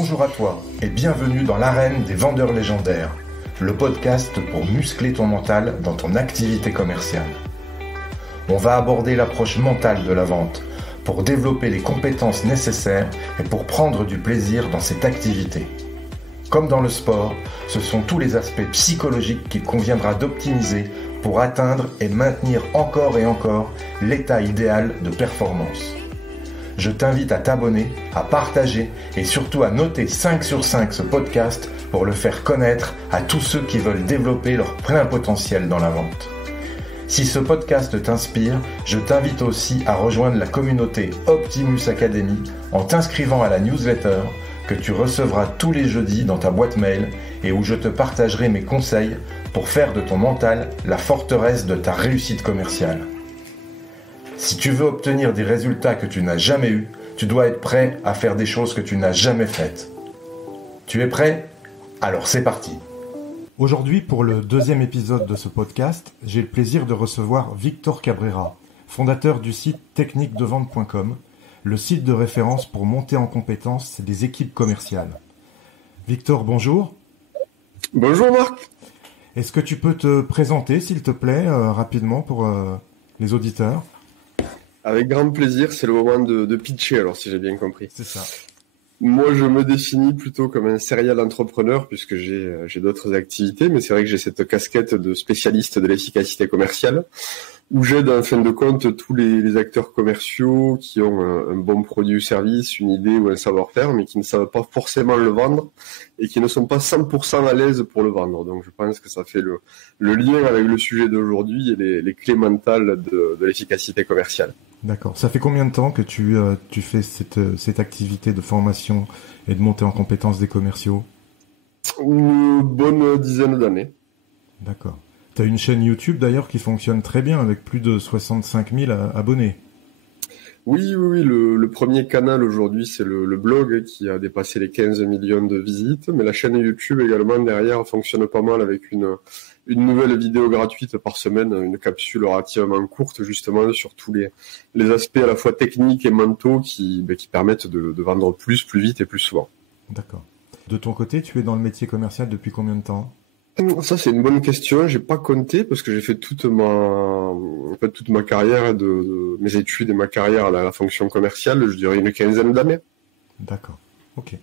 Bonjour à toi et bienvenue dans l'arène des vendeurs légendaires, le podcast pour muscler ton mental dans ton activité commerciale. On va aborder l'approche mentale de la vente pour développer les compétences nécessaires et pour prendre du plaisir dans cette activité. Comme dans le sport, ce sont tous les aspects psychologiques qu'il conviendra d'optimiser pour atteindre et maintenir encore et encore l'état idéal de performance. Je t'invite à t'abonner, à partager et surtout à noter 5 sur 5 ce podcast pour le faire connaître à tous ceux qui veulent développer leur plein potentiel dans la vente. Si ce podcast t'inspire, je t'invite aussi à rejoindre la communauté Optimus Academy en t'inscrivant à la newsletter que tu recevras tous les jeudis dans ta boîte mail et où je te partagerai mes conseils pour faire de ton mental la forteresse de ta réussite commerciale. Si tu veux obtenir des résultats que tu n'as jamais eus, tu dois être prêt à faire des choses que tu n'as jamais faites. Tu es prêt ? Alors c'est parti. Aujourd'hui, pour le deuxième épisode de ce podcast, j'ai le plaisir de recevoir Victor Cabrera, fondateur du site techniquedevente.com, le site de référence pour monter en compétence des équipes commerciales. Victor, bonjour. Bonjour Marc. Est-ce que tu peux te présenter, s'il te plaît, rapidement pour les auditeurs ? Avec grand plaisir, c'est le moment de pitcher alors si j'ai bien compris. C'est ça. Moi je me définis plutôt comme un serial entrepreneur puisque j'ai d'autres activités, mais c'est vrai que j'ai cette casquette de spécialiste de l'efficacité commerciale où j'aide en fin de compte tous les acteurs commerciaux qui ont un bon produit ou service, une idée ou un savoir-faire, mais qui ne savent pas forcément le vendre et qui ne sont pas 100% à l'aise pour le vendre. Donc je pense que ça fait le lien avec le sujet d'aujourd'hui et les clés mentales de l'efficacité commerciale. D'accord. Ça fait combien de temps que tu fais cette activité de formation et de montée en compétences des commerciaux ? Une bonne dizaine d'années. D'accord. Tu as une chaîne YouTube d'ailleurs qui fonctionne très bien avec plus de 65 000 abonnés. Oui, le premier canal aujourd'hui c'est le blog qui a dépassé les 15 millions de visites, mais la chaîne YouTube également derrière fonctionne pas mal avec une nouvelle vidéo gratuite par semaine, une capsule relativement courte justement sur tous les aspects à la fois techniques et mentaux qui permettent de vendre plus vite et plus souvent. D'accord. De ton côté, tu es dans le métier commercial depuis combien de temps ? Ça c'est une bonne question, j'ai pas compté parce que j'ai fait toute ma carrière de mes études et ma carrière à la fonction commerciale, je dirais une quinzaine d'années. D'accord, ok.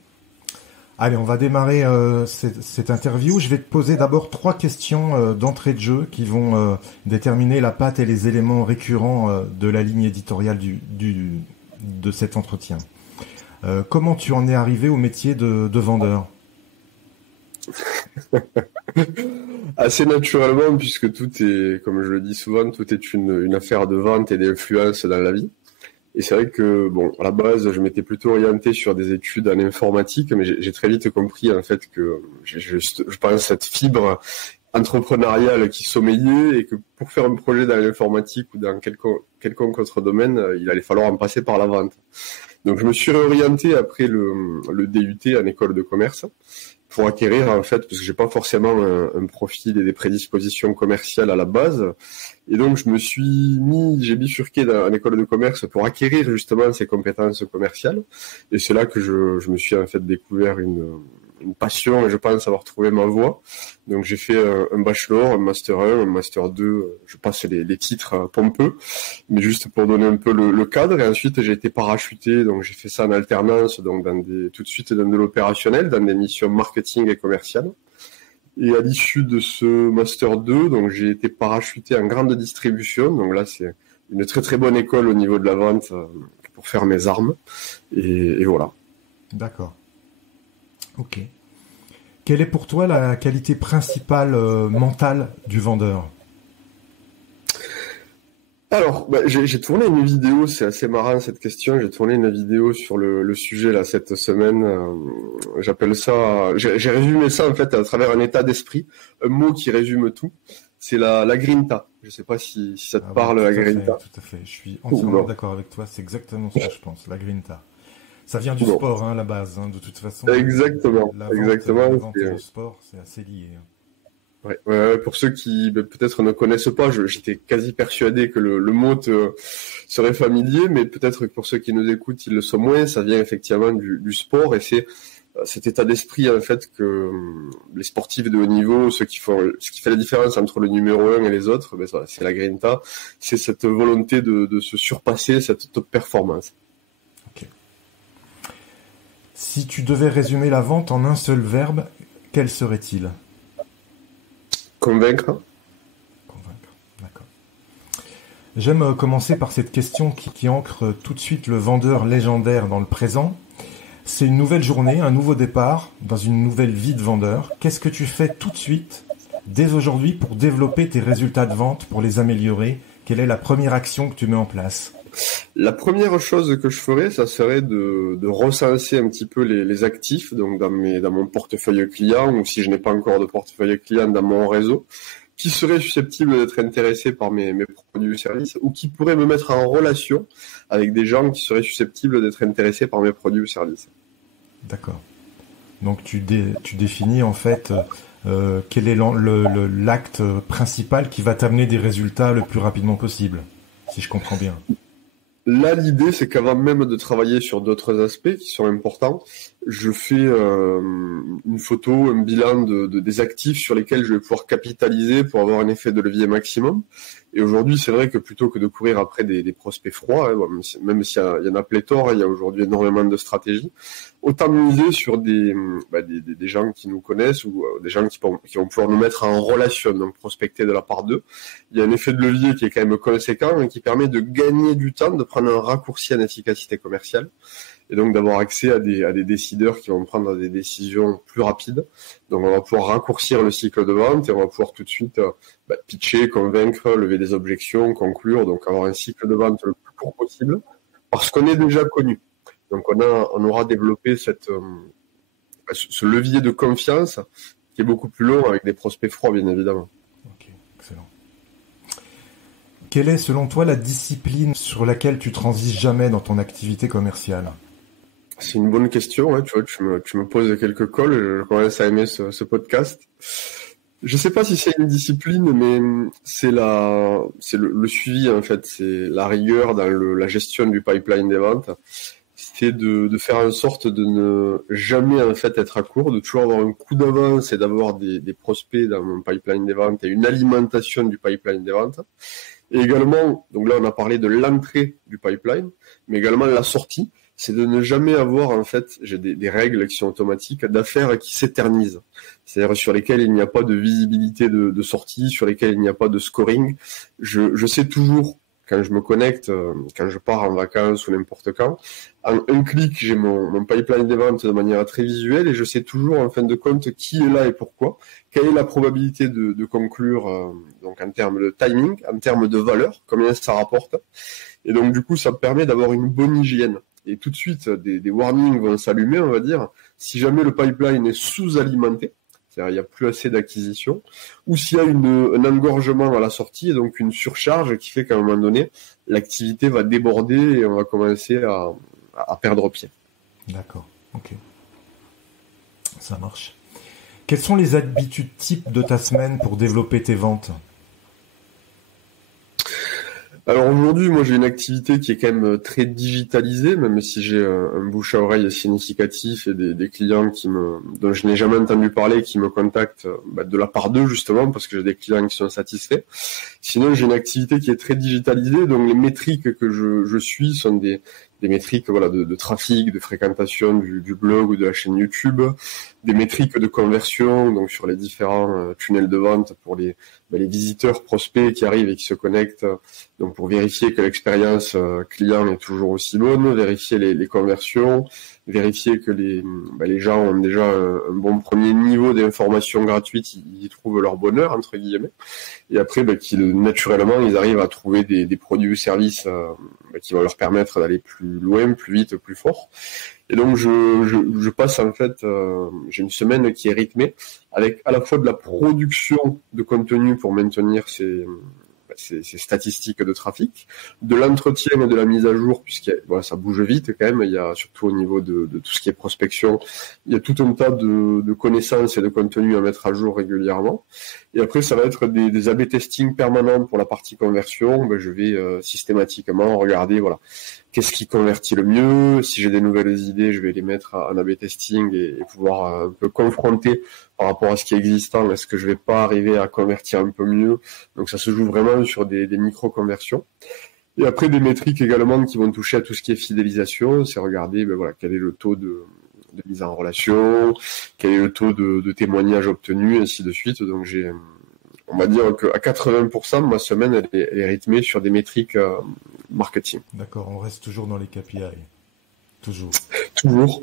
Allez, on va démarrer cette interview. Je vais te poser d'abord 3 questions d'entrée de jeu qui vont déterminer la patte et les éléments récurrents de la ligne éditoriale de cet entretien. Comment tu en es arrivé au métier de vendeur ? Assez naturellement, puisque tout est, comme je le dis souvent, tout est une affaire de vente et d'influence dans la vie. Et c'est vrai que, à la base, je m'étais plutôt orienté sur des études en informatique, mais j'ai très vite compris, en fait, que je pense cette fibre entrepreneuriale qui sommeillait et que pour faire un projet dans l'informatique ou dans quelconque autre domaine, il allait falloir en passer par la vente. Donc, je me suis réorienté après le DUT en école de commerce pour acquérir, en fait, parce que j'ai pas forcément un profil et des prédispositions commerciales à la base. Et donc, j'ai bifurqué en école de commerce pour acquérir justement ces compétences commerciales. Et c'est là que je me suis en fait découvert une passion et je pense avoir trouvé ma voie. Donc j'ai fait un bachelor, un master 1, un master 2, je passe les titres pompeux, mais juste pour donner un peu le cadre. Et ensuite j'ai été parachuté, donc j'ai fait ça en alternance, donc tout de suite dans de l'opérationnel, dans des missions marketing et commerciales. Et à l'issue de ce master 2, donc j'ai été parachuté en grande distribution. Donc là c'est une très très bonne école au niveau de la vente pour faire mes armes. Et voilà. D'accord. Ok. Quelle est pour toi la qualité principale mentale du vendeur ? Alors, j'ai tourné une vidéo, c'est assez marrant cette question, j'ai tourné une vidéo sur le sujet là cette semaine, j'appelle ça, j'ai résumé ça en fait à travers un état d'esprit, un mot qui résume tout, c'est la grinta. Je sais pas si ça te parle, la grinta. Tout à fait, je suis entièrement d'accord avec toi, c'est exactement ce que je pense, la grinta. Ça vient du sport, à la base, de toute façon. Exactement. La vente et le sport, c'est assez lié. Ouais, pour ceux qui peut-être ne connaissent pas, j'étais quasi persuadé que le mot serait familier, mais peut-être que pour ceux qui nous écoutent, ils le sont moins. Ça vient effectivement du sport et c'est cet état d'esprit en fait que les sportifs de haut niveau, ce qui fait la différence entre le numéro 1 et les autres, ben ça, c'est la grinta, c'est cette volonté de se surpasser, cette top performance. Ok. Si tu devais résumer la vente en un seul verbe, quel serait-il? Convaincre. Convaincre, d'accord. J'aime commencer par cette question qui ancre tout de suite le vendeur légendaire dans le présent. C'est une nouvelle journée, un nouveau départ dans une nouvelle vie de vendeur. Qu'est-ce que tu fais tout de suite, dès aujourd'hui, pour développer tes résultats de vente, pour les améliorer? Quelle est la première action que tu mets en place? La première chose que je ferais, ça serait de recenser un petit peu les actifs, donc dans mon portefeuille client, ou si je n'ai pas encore de portefeuille client, dans mon réseau, qui seraient susceptibles d'être intéressés par mes produits ou services, ou qui pourraient me mettre en relation avec des gens qui seraient susceptibles d'être intéressés par mes produits ou services. D'accord. Donc tu définis en fait quel est l'acte principal qui va t'amener des résultats le plus rapidement possible, si je comprends bien. Là, l'idée, c'est qu'avant même de travailler sur d'autres aspects qui sont importants, je fais une photo, un bilan des actifs sur lesquels je vais pouvoir capitaliser pour avoir un effet de levier maximum. Et aujourd'hui, c'est vrai que plutôt que de courir après des prospects froids, même s'il y en a pléthore, il y a aujourd'hui énormément de stratégies, autant miser sur des gens qui nous connaissent ou des gens qui vont pouvoir nous mettre en relation, donc prospecter de la part d'eux. Il y a un effet de levier qui est quand même conséquent et qui permet de gagner du temps, de prendre un raccourci en efficacité commerciale et donc d'avoir accès à des décideurs qui vont prendre des décisions plus rapides. Donc on va pouvoir raccourcir le cycle de vente et on va pouvoir tout de suite pitcher, convaincre, lever des objections, conclure, donc avoir un cycle de vente le plus court possible parce qu'on est déjà connu. Donc on aura développé ce levier de confiance qui est beaucoup plus long avec des prospects froids, bien évidemment. Ok, excellent. Quelle est selon toi la discipline sur laquelle tu transiges jamais dans ton activité commerciale? C'est une bonne question, hein. Tu vois, tu me poses quelques cols, je commence à aimer ce podcast. Je sais pas si c'est une discipline, mais c'est le suivi, en fait, c'est la rigueur dans la gestion du pipeline des ventes. C'est de faire en sorte de ne jamais, en fait, être à court, de toujours avoir un coup d'avance et d'avoir des prospects dans mon pipeline des ventes et une alimentation du pipeline des ventes. Et également, donc là, on a parlé de l'entrée du pipeline, mais également la sortie. C'est de ne jamais avoir, en fait, j'ai des règles qui sont automatiques, d'affaires qui s'éternisent. C'est-à-dire sur lesquelles il n'y a pas de visibilité de sortie, sur lesquelles il n'y a pas de scoring. Je sais toujours, quand je me connecte, quand je pars en vacances ou n'importe quand, en un clic, j'ai mon pipeline des ventes de manière très visuelle et je sais toujours, en fin de compte, qui est là et pourquoi, quelle est la probabilité de conclure, donc en termes de timing, en termes de valeur, combien ça rapporte. Et donc, du coup, ça me permet d'avoir une bonne hygiène. Et tout de suite, des warnings vont s'allumer, on va dire, si jamais le pipeline est sous-alimenté, c'est-à-dire il n'y a plus assez d'acquisition, ou s'il y a un engorgement à la sortie, et donc une surcharge qui fait qu'à un moment donné, l'activité va déborder et on va commencer à perdre pied. D'accord, ok. Ça marche. Quelles sont les habitudes types de ta semaine pour développer tes ventes ? Alors aujourd'hui, moi j'ai une activité qui est quand même très digitalisée, même si j'ai un bouche à oreille significatif et des clients dont je n'ai jamais entendu parler, qui me contactent de la part d'eux justement, parce que j'ai des clients qui sont satisfaits. Sinon, j'ai une activité qui est très digitalisée, donc les métriques que je suis sont des métriques de trafic, de fréquentation du blog ou de la chaîne YouTube, des métriques de conversion, donc sur les différents tunnels de vente pour les visiteurs prospects qui arrivent et qui se connectent, donc pour vérifier que l'expérience client est toujours aussi bonne, vérifier les conversions, vérifier que les gens ont déjà un bon premier niveau d'information gratuite, ils trouvent leur bonheur entre guillemets, et après naturellement ils arrivent à trouver des produits ou services qui vont leur permettre d'aller plus loin, plus vite, plus fort. Et donc je passe en fait, j'ai une semaine qui est rythmée avec à la fois de la production de contenu pour maintenir ces statistiques de trafic, de l'entretien et de la mise à jour, puisque voilà, ça bouge vite quand même. Il y a surtout au niveau de tout ce qui est prospection, il y a tout un tas de connaissances et de contenus à mettre à jour régulièrement. Et après, ça va être des A/B testing permanents pour la partie conversion. Je vais systématiquement regarder, voilà, qu'est-ce qui convertit le mieux. Si j'ai des nouvelles idées, je vais les mettre en A/B testing et pouvoir un peu confronter par rapport à ce qui est existant. Est-ce que je vais pas arriver à convertir un peu mieux? Donc ça se joue vraiment sur des micro-conversions. Et après, des métriques également qui vont toucher à tout ce qui est fidélisation. C'est regarder, voilà, quel est le taux de mise en relation, quel est le taux de témoignages obtenus, ainsi de suite. Donc on va dire qu'à 80%, ma semaine, elle est rythmée sur des métriques marketing. D'accord, on reste toujours dans les KPI. Toujours.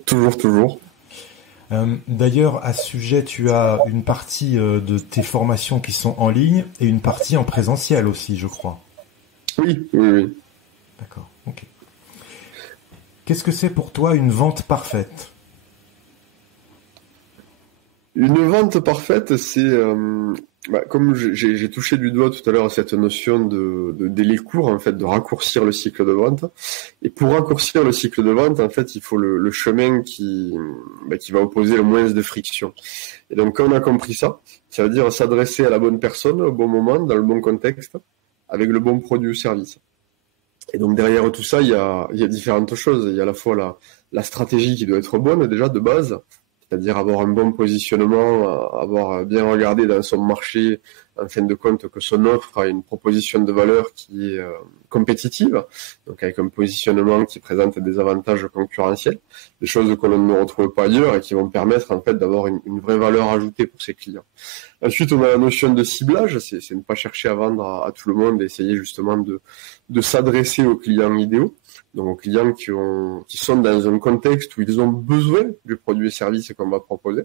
Toujours. D'ailleurs, à ce sujet, tu as une partie de tes formations qui sont en ligne et une partie en présentiel aussi, je crois. Oui. D'accord, ok. Qu'est-ce que c'est pour toi une vente parfaite? Une vente parfaite, c'est comme j'ai touché du doigt tout à l'heure cette notion de délai court, en fait, de raccourcir le cycle de vente. Et pour raccourcir le cycle de vente, en fait, il faut le chemin qui va opposer le moins de friction. Et donc, quand on a compris ça veut dire s'adresser à la bonne personne au bon moment, dans le bon contexte, avec le bon produit ou service. Et donc, derrière tout ça, il y a différentes choses. Il y a à la fois la stratégie qui doit être bonne, déjà, de base, c'est-à-dire avoir un bon positionnement, avoir bien regardé dans son marché, en fin de compte, que son offre a une proposition de valeur qui est compétitive, donc avec un positionnement qui présente des avantages concurrentiels, des choses que l'on ne retrouve pas ailleurs et qui vont permettre en fait d'avoir une vraie valeur ajoutée pour ses clients. Ensuite, on a la notion de ciblage, c'est ne pas chercher à vendre à tout le monde et essayer justement de s'adresser aux clients idéaux. Donc aux clients qui sont dans un contexte où ils ont besoin du produit et service qu'on va proposer.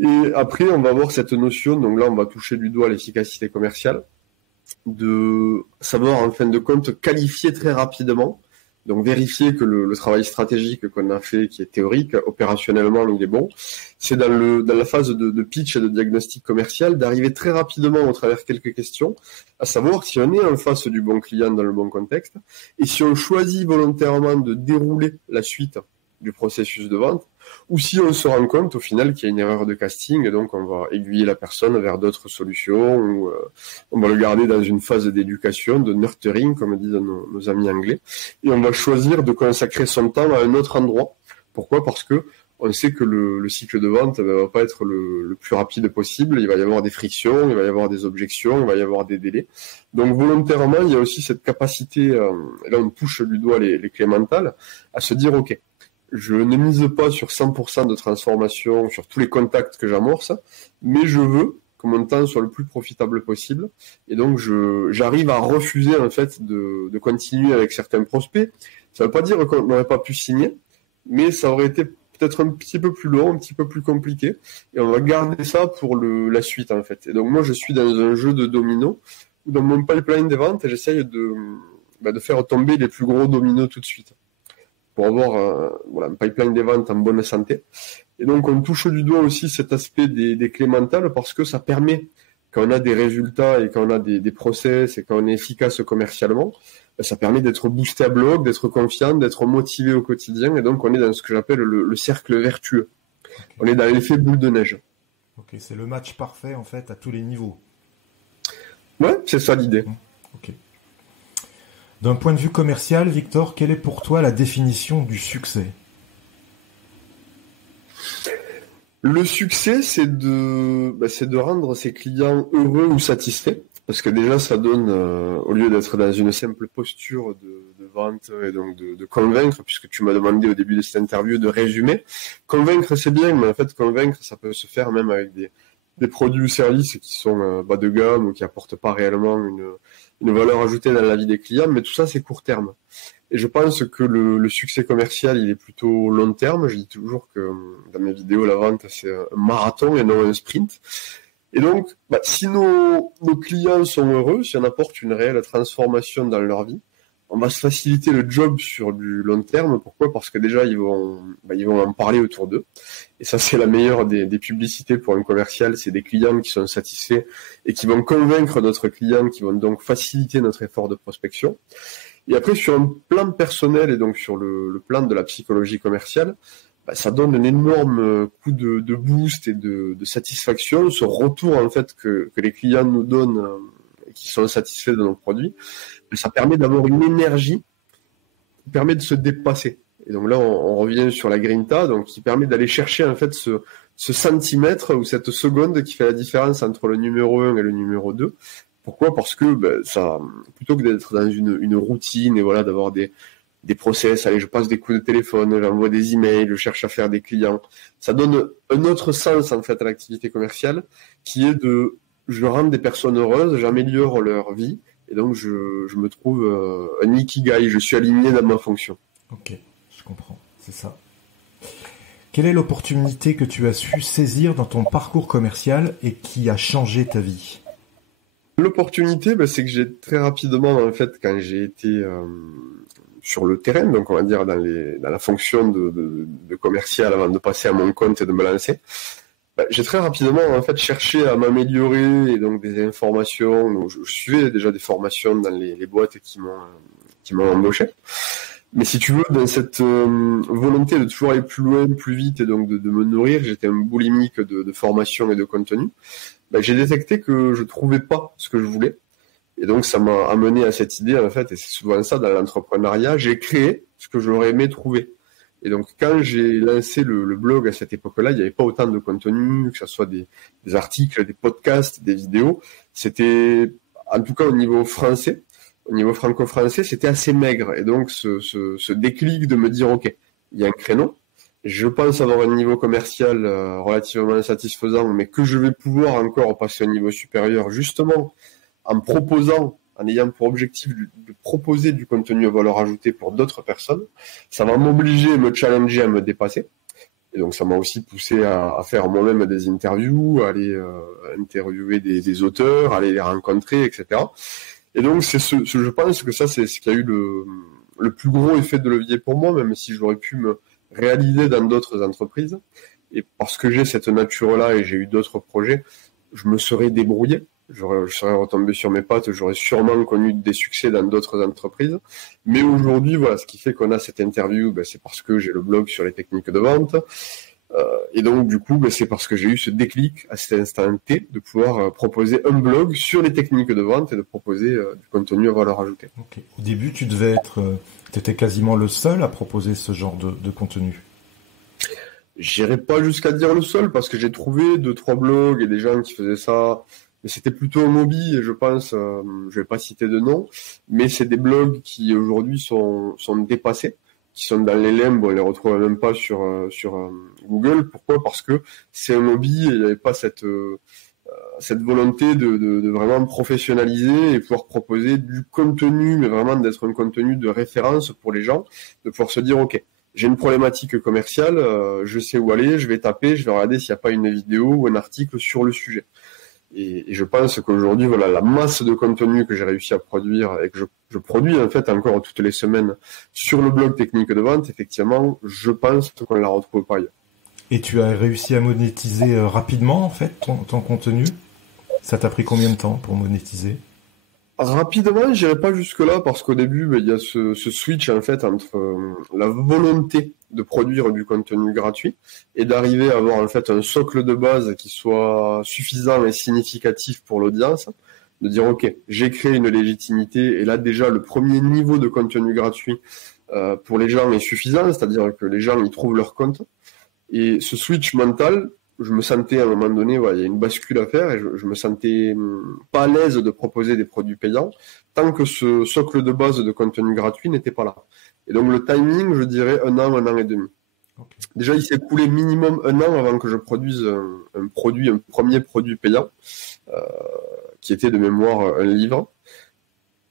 Et après, on va avoir cette notion, donc là on va toucher du doigt l'efficacité commerciale, de savoir en fin de compte qualifier très rapidement, donc vérifier que le travail stratégique qu'on a fait, qui est théorique, opérationnellement il est bon. C'est dans la phase de pitch et de diagnostic commercial, d'arriver très rapidement au travers quelques questions, à savoir si on est en face du bon client dans le bon contexte, et si on choisit volontairement de dérouler la suite du processus de vente, ou si on se rend compte au final qu'il y a une erreur de casting, et donc on va aiguiller la personne vers d'autres solutions, ou on va le garder dans une phase d'éducation, de nurturing, comme disent nos amis anglais, et on va choisir de consacrer son temps à un autre endroit. Pourquoi ? Parce que on sait que le cycle de vente ne va pas être le plus rapide possible, il va y avoir des frictions, il va y avoir des objections, il va y avoir des délais. Donc volontairement, il y a aussi cette capacité, et là on touche du doigt les clés mentales, à se dire ok, je ne mise pas sur 100% de transformation, sur tous les contacts que j'amorce, mais je veux que mon temps soit le plus profitable possible. Et donc, j'arrive à refuser, en fait, de continuer avec certains prospects. Ça ne veut pas dire qu'on n'aurait pas pu signer, mais ça aurait été peut-être un petit peu plus long, un petit peu plus compliqué. Et on va garder ça pour la suite, en fait. Et donc, moi, je suis dans un jeu de dominos. Dans mon pipeline des ventes, j'essaye de faire tomber les plus gros dominos tout de suite, pour avoir un pipeline des ventes en bonne santé. Et donc, on touche du doigt aussi cet aspect des clés mentales parce que ça permet, quand on a des résultats et quand on a des process et quand on est efficace commercialement, ça permet d'être boosté à bloc, d'être confiant, d'être motivé au quotidien. Et donc, on est dans ce que j'appelle le cercle vertueux. Okay. On est dans l'effet boule de neige. Ok, c'est le match parfait, en fait, à tous les niveaux. Ouais, c'est ça l'idée. Ok. D'un point de vue commercial, Victor, quelle est pour toi la définition du succès ? Le succès, c'est de rendre ses clients heureux ou satisfaits. Parce que déjà, ça donne, au lieu d'être dans une simple posture de vente et donc de convaincre, puisque tu m'as demandé au début de cette interview de résumer, convaincre c'est bien, mais en fait, convaincre, ça peut se faire même avec des produits ou services qui sont bas de gamme ou qui apportent pas réellement une valeur ajoutée dans la vie des clients, mais tout ça, c'est court terme. Et je pense que le succès commercial, il est plutôt long terme. Je dis toujours que dans mes vidéos, la vente, c'est un marathon et non un sprint. Et donc, si nos clients sont heureux, si on apporte une réelle transformation dans leur vie, on va se faciliter le job sur du long terme. Pourquoi ? Parce que déjà, ils vont en parler autour d'eux. Et ça, c'est la meilleure des publicités pour un commercial. C'est des clients qui sont satisfaits et qui vont convaincre d'autres clients, qui vont donc faciliter notre effort de prospection. Et après, sur un plan personnel et donc sur le plan de la psychologie commerciale, ça donne un énorme coup de boost et de satisfaction. Ce retour, en fait, que les clients nous donnent, qui sont satisfaits de nos produits, ça permet d'avoir une énergie qui permet de se dépasser. Et donc là, on revient sur la grinta, donc qui permet d'aller chercher en fait ce centimètre ou cette seconde qui fait la différence entre le numéro 1 et le numéro 2. Pourquoi ? Parce que ça, plutôt que d'être dans une routine et voilà, d'avoir des process, allez, je passe des coups de téléphone, j'envoie des emails, je cherche à faire des clients, ça donne un autre sens en fait à l'activité commerciale qui est je rends des personnes heureuses, j'améliore leur vie. Et donc, je me trouve un ikigai, je suis aligné dans ma fonction. Ok, je comprends, c'est ça. Quelle est l'opportunité que tu as su saisir dans ton parcours commercial et qui a changé ta vie ? L'opportunité, c'est que j'ai très rapidement, en fait, quand j'ai été sur le terrain, donc on va dire dans la fonction de commercial avant de passer à mon compte et de me lancer, j'ai très rapidement en fait cherché à m'améliorer et donc des informations. Donc, je suivais déjà des formations dans les boîtes qui m'ont embauché. Mais si tu veux, dans cette volonté de toujours aller plus loin, plus vite et donc de me nourrir, j'étais un boulimique de formation et de contenu. J'ai détecté que je trouvais pas ce que je voulais. Et donc ça m'a amené à cette idée en fait, et c'est souvent ça dans l'entrepreneuriat, j'ai créé ce que j'aurais aimé trouver. Et donc, quand j'ai lancé le blog à cette époque-là, il n'y avait pas autant de contenu, que ce soit des articles, des podcasts, des vidéos. C'était, en tout cas au niveau français, au niveau franco-français, c'était assez maigre. Et donc, ce déclic de me dire, OK, il y a un créneau, je pense avoir un niveau commercial relativement satisfaisant, mais que je vais pouvoir encore passer au niveau supérieur, justement, en proposant, en ayant pour objectif de proposer du contenu à valeur ajoutée pour d'autres personnes, ça va m'obliger, me challenger à me dépasser. Et donc ça m'a aussi poussé à faire moi-même des interviews, à aller interviewer des auteurs, à aller les rencontrer, etc. Et donc je pense que ça c'est ce qui a eu le plus gros effet de levier pour moi, même si j'aurais pu me réaliser dans d'autres entreprises. Et parce que j'ai cette nature-là et j'ai eu d'autres projets, je me serais débrouillé. Je serais retombé sur mes pattes, j'aurais sûrement connu des succès dans d'autres entreprises. Mais aujourd'hui, voilà, ce qui fait qu'on a cette interview, c'est parce que j'ai le blog sur les techniques de vente. Et donc, du coup, c'est parce que j'ai eu ce déclic à cet instant T de pouvoir proposer un blog sur les techniques de vente et de proposer du contenu à valeur ajoutée. Okay. Au début, tu étais quasiment le seul à proposer ce genre de contenu. J'irai pas jusqu'à dire le seul parce que j'ai trouvé 2-3 blogs et des gens qui faisaient ça. Mais c'était plutôt un hobby, et je pense, je vais pas citer de nom, mais c'est des blogs qui aujourd'hui sont dépassés, qui sont dans les limbes, on les retrouve même pas sur Google. Pourquoi ? Parce que c'est un hobby et il n'y avait pas cette volonté de vraiment professionnaliser et pouvoir proposer du contenu, mais vraiment d'être un contenu de référence pour les gens, de pouvoir se dire, OK, j'ai une problématique commerciale, je sais où aller, je vais taper, je vais regarder s'il n'y a pas une vidéo ou un article sur le sujet. Et je pense qu'aujourd'hui, voilà, la masse de contenu que j'ai réussi à produire et que je produis en fait encore toutes les semaines sur le blog Technique de Vente, effectivement, je pense qu'on ne la retrouve pas ailleurs. Et tu as réussi à monétiser rapidement en fait ton contenu ? Ça t'a pris combien de temps pour monétiser ? Rapidement, je n'irai pas jusque-là parce qu'au début, il y a ce switch en fait entre la volonté de produire du contenu gratuit et d'arriver à avoir en fait un socle de base qui soit suffisant et significatif pour l'audience, de dire OK, j'ai créé une légitimité et là déjà le premier niveau de contenu gratuit pour les gens est suffisant, c'est-à-dire que les gens y trouvent leur compte. Et ce switch mental, je me sentais à un moment donné, il y a une bascule à faire et je me sentais pas à l'aise de proposer des produits payants tant que ce socle de base de contenu gratuit n'était pas là. Et donc le timing, je dirais 1 an et demi. Okay. Déjà, il s'est écoulé minimum 1 an avant que je produise un premier produit payant, qui était de mémoire un livre.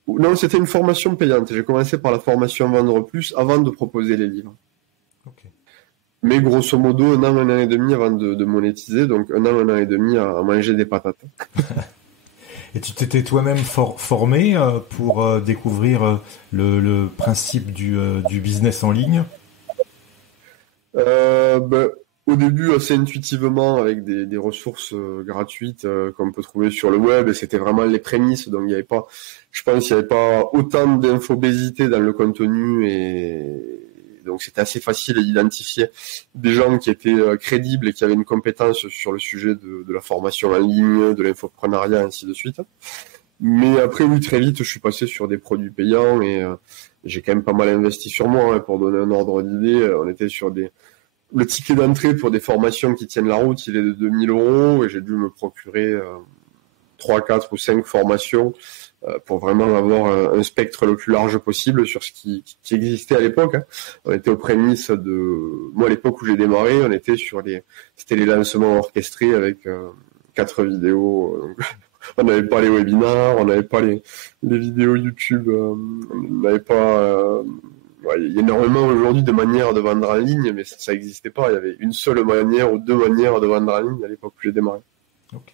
Non, c'était une formation payante. J'ai commencé par la formation Vendre Plus avant de proposer les livres. Okay. Mais grosso modo, 1 an et demi avant de monétiser, donc 1 an et demi à manger des patates. Et tu t'étais toi-même formé pour découvrir le principe du business en ligne? Ben, au début, assez intuitivement, avec des ressources gratuites qu'on peut trouver sur le web, et c'était vraiment les prémices. Donc, il y avait pas, je pense, qu'il n'y avait pas autant d'infobésité dans le contenu, et donc c'était assez facile d'identifier des gens qui étaient crédibles et qui avaient une compétence sur le sujet de la formation en ligne, de l'infoprenariat, ainsi de suite. Mais après, oui, très vite, je suis passé sur des produits payants et j'ai quand même pas mal investi sur moi, hein, pour donner un ordre d'idée. On était sur le ticket d'entrée pour des formations qui tiennent la route, il est de 2 000 € et j'ai dû me procurer 3, 4 ou 5 formations pour vraiment avoir un spectre le plus large possible sur ce qui existait à l'époque. Hein. On était aux prémices moi, à l'époque où j'ai démarré, on était c'était les lancements orchestrés avec 4 vidéos. On n'avait pas les webinars, on n'avait pas les vidéos YouTube, on n'avait pas... il y a énormément aujourd'hui de manières de vendre en ligne, mais ça n'existait pas. Il y avait une seule manière ou 2 manières de vendre en ligne à l'époque où j'ai démarré. Ok.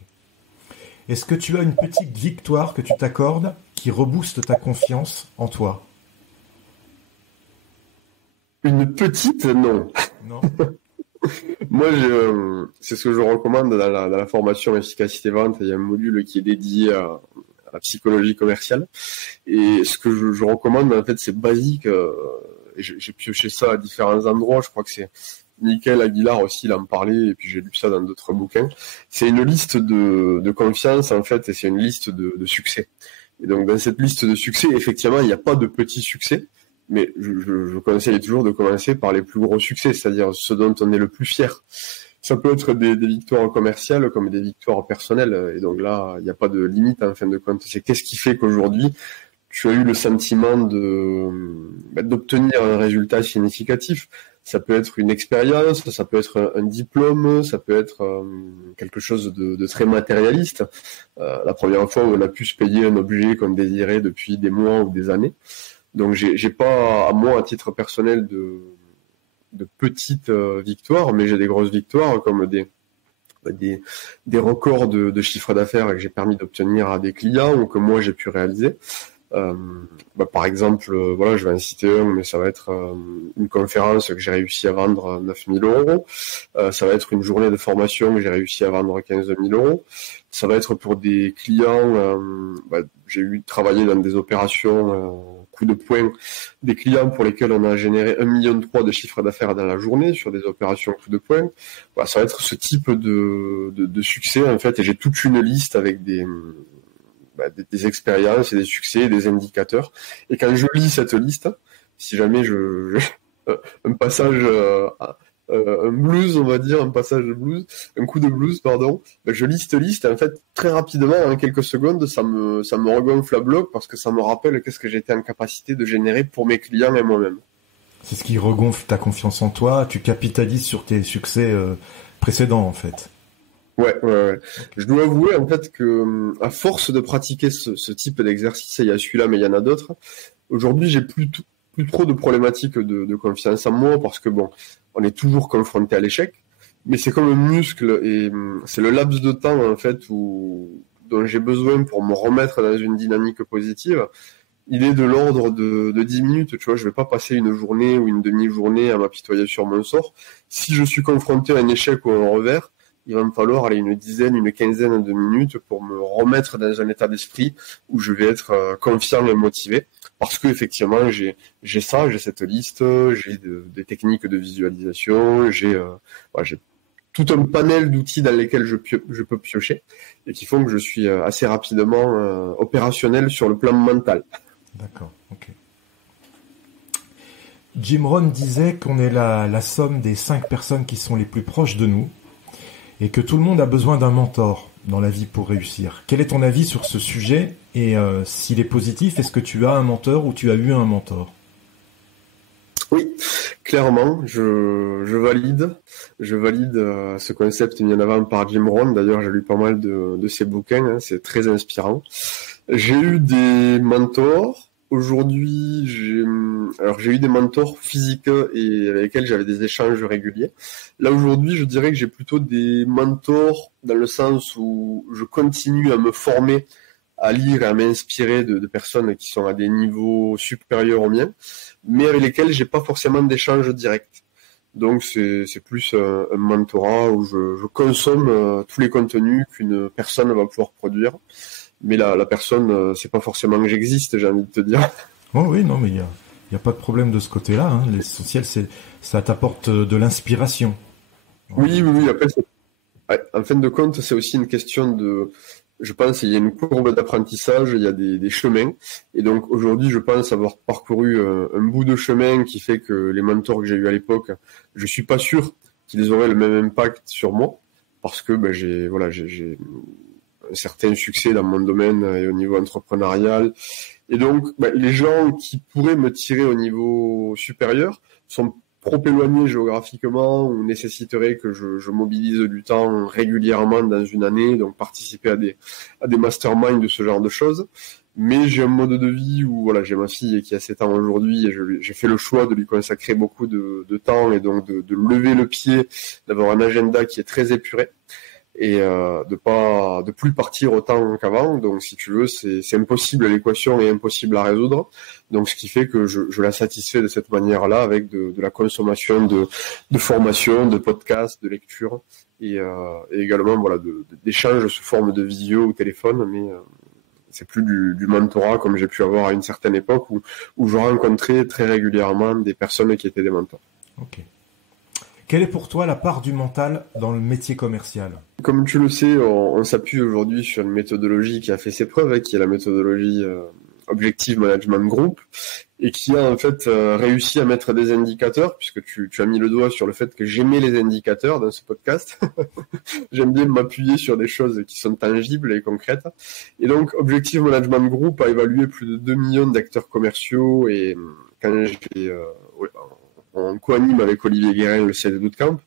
Est-ce que tu as une petite victoire que tu t'accordes qui rebooste ta confiance en toi? Une petite, non. Non. Moi, c'est ce que je recommande dans la formation efficacité vente. Il y a un module qui est dédié à la psychologie commerciale. Et ce que je recommande, en fait, c'est basique. J'ai pioché ça à différents endroits. Je crois que c'est Michael Aguilar aussi, il en parlait, et puis j'ai lu ça dans d'autres bouquins. C'est une liste de confiance, en fait, et c'est une liste de succès. Et donc, dans cette liste de succès, effectivement, il n'y a pas de petits succès. Mais je conseille toujours de commencer par les plus gros succès, c'est-à-dire ce dont on est le plus fier. Ça peut être des victoires commerciales comme des victoires personnelles. Et donc là, il n'y a pas de limite en fin de compte. C'est qu'est-ce qui fait qu'aujourd'hui, tu as eu le sentiment d'obtenir un résultat significatif. Ça peut être une expérience, ça peut être un diplôme, ça peut être quelque chose de très matérialiste. La première fois où on a pu se payer un objet qu'on désirait depuis des mois ou des années. Donc j'ai pas, à moi, à titre personnel, de petites victoires, mais j'ai des grosses victoires comme des records de chiffre d'affaires que j'ai permis d'obtenir à des clients ou que moi j'ai pu réaliser. Par exemple, voilà, je vais en citer un, mais ça va être une conférence que j'ai réussi à vendre 9 000 €. Ça va être une journée de formation que j'ai réussi à vendre 15 000 €. Ça va être pour des clients, j'ai travaillé dans des opérations coup de poing, des clients pour lesquels on a généré 1,3 million de chiffre d'affaires dans la journée sur des opérations coup de poing. Voilà, ça va être ce type de succès, en fait, et j'ai toute une liste avec des expériences et des succès, des indicateurs. Et quand je lis cette liste, si jamais un passage, un blues, on va dire, un coup de blues, pardon, je lis cette liste, et en fait, très rapidement, en quelques secondes, ça me regonfle à bloc parce que ça me rappelle qu'est-ce que j'étais en capacité de générer pour mes clients et moi-même. C'est ce qui regonfle ta confiance en toi. Tu capitalises sur tes succès précédents, en fait. Ouais. Je dois avouer, en fait, que à force de pratiquer ce type d'exercice, il y a celui-là, mais il y en a d'autres, aujourd'hui, j'ai plus trop de problématiques de confiance en moi parce que, bon, on est toujours confronté à l'échec, mais c'est comme un muscle et c'est le laps de temps, en fait, dont j'ai besoin pour me remettre dans une dynamique positive. Il est de l'ordre de 10 minutes, tu vois, je vais pas passer une journée ou une demi-journée à m'apitoyer sur mon sort. Si je suis confronté à un échec ou à un revers, il va me falloir une quinzaine de minutes pour me remettre dans un état d'esprit où je vais être confiant et motivé. Parce que effectivement, j'ai cette liste, j'ai des techniques de visualisation, j'ai tout un panel d'outils dans lesquels je peux piocher et qui font que je suis assez rapidement opérationnel sur le plan mental. D'accord, ok. Jim Rohn disait qu'on est la somme des 5 personnes qui sont les plus proches de nous et que tout le monde a besoin d'un mentor dans la vie pour réussir. Quel est ton avis sur ce sujet et s'il est positif, est-ce que tu as un mentor ou tu as eu un mentor? Oui, clairement, je valide ce concept mis en avant par Jim Rohn. D'ailleurs, j'ai lu pas mal de ses bouquins, hein, c'est très inspirant. J'ai eu des mentors. Aujourd'hui, j'ai eu des mentors physiques et avec lesquels j'avais des échanges réguliers. Là, aujourd'hui, je dirais que j'ai plutôt des mentors dans le sens où je continue à me former à lire et à m'inspirer de personnes qui sont à des niveaux supérieurs aux miens, mais avec lesquelles j'ai pas forcément d'échange direct. Donc c'est plus un mentorat où je consomme tous les contenus qu'une personne va pouvoir produire, mais la personne, c'est pas forcément que j'existe, j'ai envie de te dire. Oh oui, non, mais il y a pas de problème de ce côté-là. Hein. L'essentiel, ça t'apporte de l'inspiration. Oui. Après, en fin de compte, c'est aussi une question de. Je pense qu'il y a une courbe d'apprentissage, il y a des chemins. Et donc aujourd'hui, je pense avoir parcouru un bout de chemin qui fait que les mentors que j'ai eus à l'époque, je suis pas sûr qu'ils auraient le même impact sur moi, parce que j'ai un certain succès dans mon domaine et au niveau entrepreneurial. Et donc, les gens qui pourraient me tirer au niveau supérieur sont trop éloignés géographiquement ou nécessiteraient que je mobilise du temps régulièrement dans une année, donc participer à des masterminds de ce genre de choses. Mais j'ai un mode de vie où j'ai ma fille qui a 7 ans aujourd'hui et j'ai fait le choix de lui consacrer beaucoup de temps et donc de lever le pied, d'avoir un agenda qui est très épuré et de plus partir autant qu'avant. Donc si tu veux, c'est impossible, l'équation est impossible à résoudre. Donc ce qui fait que je la satisfais de cette manière-là avec de la consommation de formation, de podcasts, de lecture et également d'échanges sous forme de visio ou téléphone, mais c'est plus du mentorat comme j'ai pu avoir à une certaine époque où je rencontrais très régulièrement des personnes qui étaient des mentors. Ok. Quelle est pour toi la part du mental dans le métier commercial ? Comme tu le sais, on s'appuie aujourd'hui sur une méthodologie qui a fait ses preuves, qui est la méthodologie Objective Management Group, et qui a en fait réussi à mettre des indicateurs, puisque tu as mis le doigt sur le fait que j'aimais les indicateurs dans ce podcast. J'aime bien m'appuyer sur des choses qui sont tangibles et concrètes. Et donc, Objective Management Group a évalué plus de 2 millions d'acteurs commerciaux, et quand on co-anime avec Olivier Guérin le Sales Bootcamp,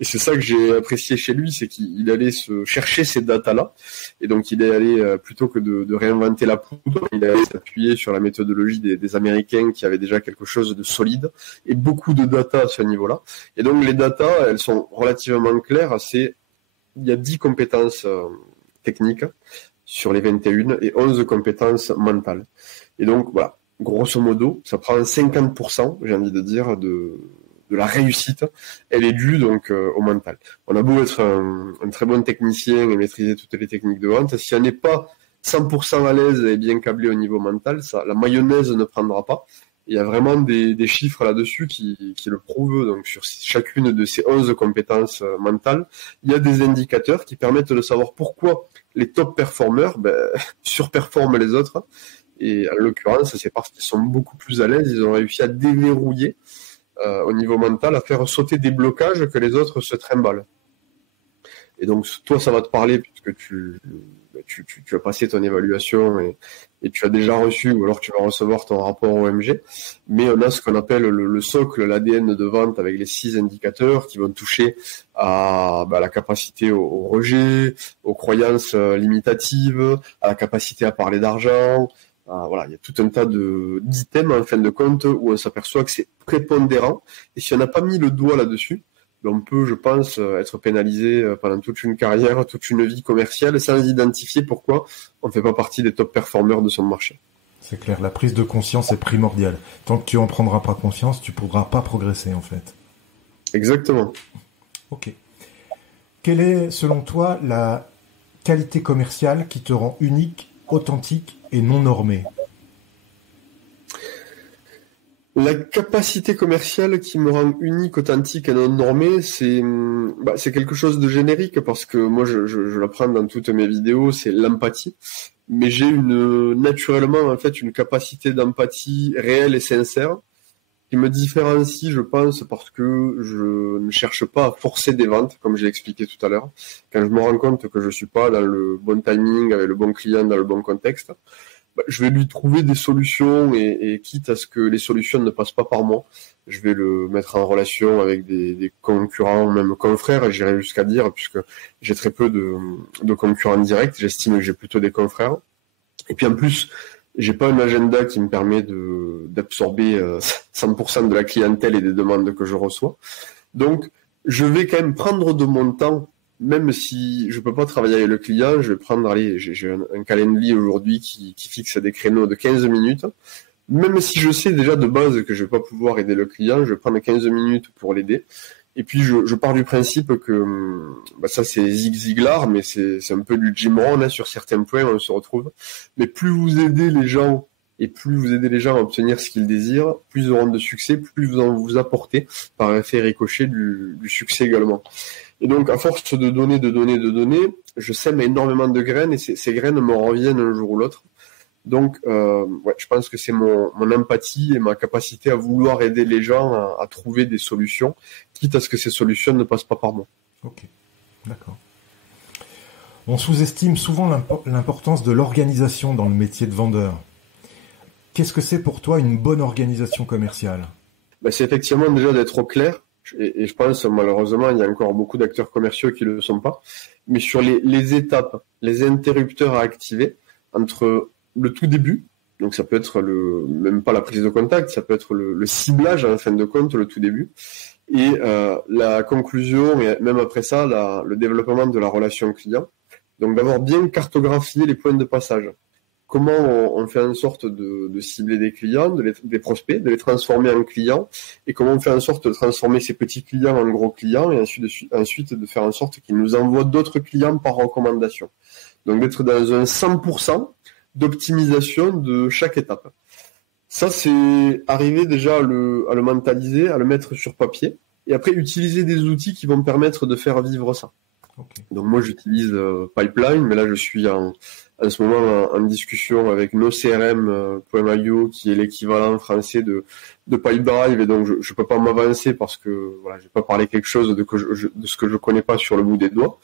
et c'est ça que j'ai apprécié chez lui, c'est qu'il allait se chercher ces datas-là, et donc il est allé, plutôt que de réinventer la poudre, il allait s'appuyer sur la méthodologie des Américains qui avaient déjà quelque chose de solide, et beaucoup de data à ce niveau-là. Et donc les datas, elles sont relativement claires, il y a 10 compétences techniques sur les 21, et 11 compétences mentales. Et donc voilà, grosso modo, ça prend 50%, j'ai envie de dire, de la réussite. Elle est due donc au mental. On a beau être un très bon technicien et maîtriser toutes les techniques de vente, si on n'est pas 100% à l'aise et bien câblé au niveau mental, la mayonnaise ne prendra pas. Il y a vraiment des chiffres là-dessus qui le prouvent. Donc sur chacune de ces 11 compétences mentales, il y a des indicateurs qui permettent de savoir pourquoi les top performeurs surperforment les autres. Et en l'occurrence, c'est parce qu'ils sont beaucoup plus à l'aise, ils ont réussi à déverrouiller au niveau mental, à faire sauter des blocages que les autres se trimballent. Et donc, toi, ça va te parler puisque tu as passé ton évaluation et tu as déjà reçu, ou alors tu vas recevoir ton rapport OMG. Mais on a ce qu'on appelle le socle, l'ADN de vente avec les 6 indicateurs qui vont toucher à la capacité au rejet, aux croyances limitatives, à la capacité à parler d'argent. Il y a tout un tas d'items en fin de compte où on s'aperçoit que c'est prépondérant. Et si on n'a pas mis le doigt là-dessus, on peut, je pense, être pénalisé pendant toute une carrière, toute une vie commerciale, sans identifier pourquoi on ne fait pas partie des top performers de son marché. C'est clair, la prise de conscience est primordiale. Tant que tu en prendras pas conscience, tu ne pourras pas progresser en fait. Exactement. Ok. Quelle est, selon toi, la qualité commerciale qui te rend unique, authentique et non normée ? La capacité commerciale qui me rend unique, authentique et non normée, c'est quelque chose de générique parce que moi je l'apprends dans toutes mes vidéos, c'est l'empathie. Mais j'ai naturellement en fait une capacité d'empathie réelle et sincère qui me différencie, je pense, parce que je ne cherche pas à forcer des ventes, comme j'ai expliqué tout à l'heure. Quand je me rends compte que je suis pas dans le bon timing, avec le bon client, dans le bon contexte, je vais lui trouver des solutions et quitte à ce que les solutions ne passent pas par moi, je vais le mettre en relation avec des concurrents, même confrères, j'irai jusqu'à dire, puisque j'ai très peu de concurrents directs, j'estime que j'ai plutôt des confrères. Et puis en plus, j'ai pas un agenda qui me permet d'absorber 100% de la clientèle et des demandes que je reçois. Donc, je vais quand même prendre de mon temps même si je peux pas travailler avec le client, je vais prendre, allez, j'ai un calendrier aujourd'hui qui fixe des créneaux de 15 minutes. Même si je sais déjà de base que je vais pas pouvoir aider le client, je vais prendre 15 minutes pour l'aider. Et puis je pars du principe que ça c'est Zig Ziglar, mais c'est un peu du Jim Rohn, hein, sur certains points on se retrouve. Mais plus vous aidez les gens et plus vous aidez les gens à obtenir ce qu'ils désirent, plus ils auront de succès, plus vous en vous apportez par effet ricochet du succès également. Et donc à force de donner, je sème énormément de graines et ces graines me reviennent un jour ou l'autre. Donc, je pense que c'est mon empathie et ma capacité à vouloir aider les gens à trouver des solutions, quitte à ce que ces solutions ne passent pas par moi. Ok, d'accord. On sous-estime souvent l'importance de l'organisation dans le métier de vendeur. Qu'est-ce que c'est pour toi une bonne organisation commerciale ? C'est effectivement déjà d'être au clair, et je pense malheureusement il y a encore beaucoup d'acteurs commerciaux qui ne le sont pas, mais sur les étapes, les interrupteurs à activer entre le tout début, donc ça peut être même pas la prise de contact, ça peut être le ciblage en fin de compte, le tout début, et la conclusion, et même après ça, le développement de la relation client. Donc d'avoir bien cartographié les points de passage. Comment on fait en sorte de cibler des clients, des prospects, de les transformer en clients, et comment on fait en sorte de transformer ces petits clients en gros clients, et ensuite de faire en sorte qu'ils nous envoient d'autres clients par recommandation. Donc d'être dans un 100% d'optimisation de chaque étape. Ça, c'est arriver déjà à le mentaliser, à le mettre sur papier, et après utiliser des outils qui vont me permettre de faire vivre ça. Okay. Donc moi, j'utilise Pipeline, mais là, je suis en ce moment en discussion avec NoCRM.io, qui est l'équivalent français de Pipedrive, et donc je peux pas m'avancer parce que voilà, je vais pas parler quelque chose de ce que je connais pas sur le bout des doigts,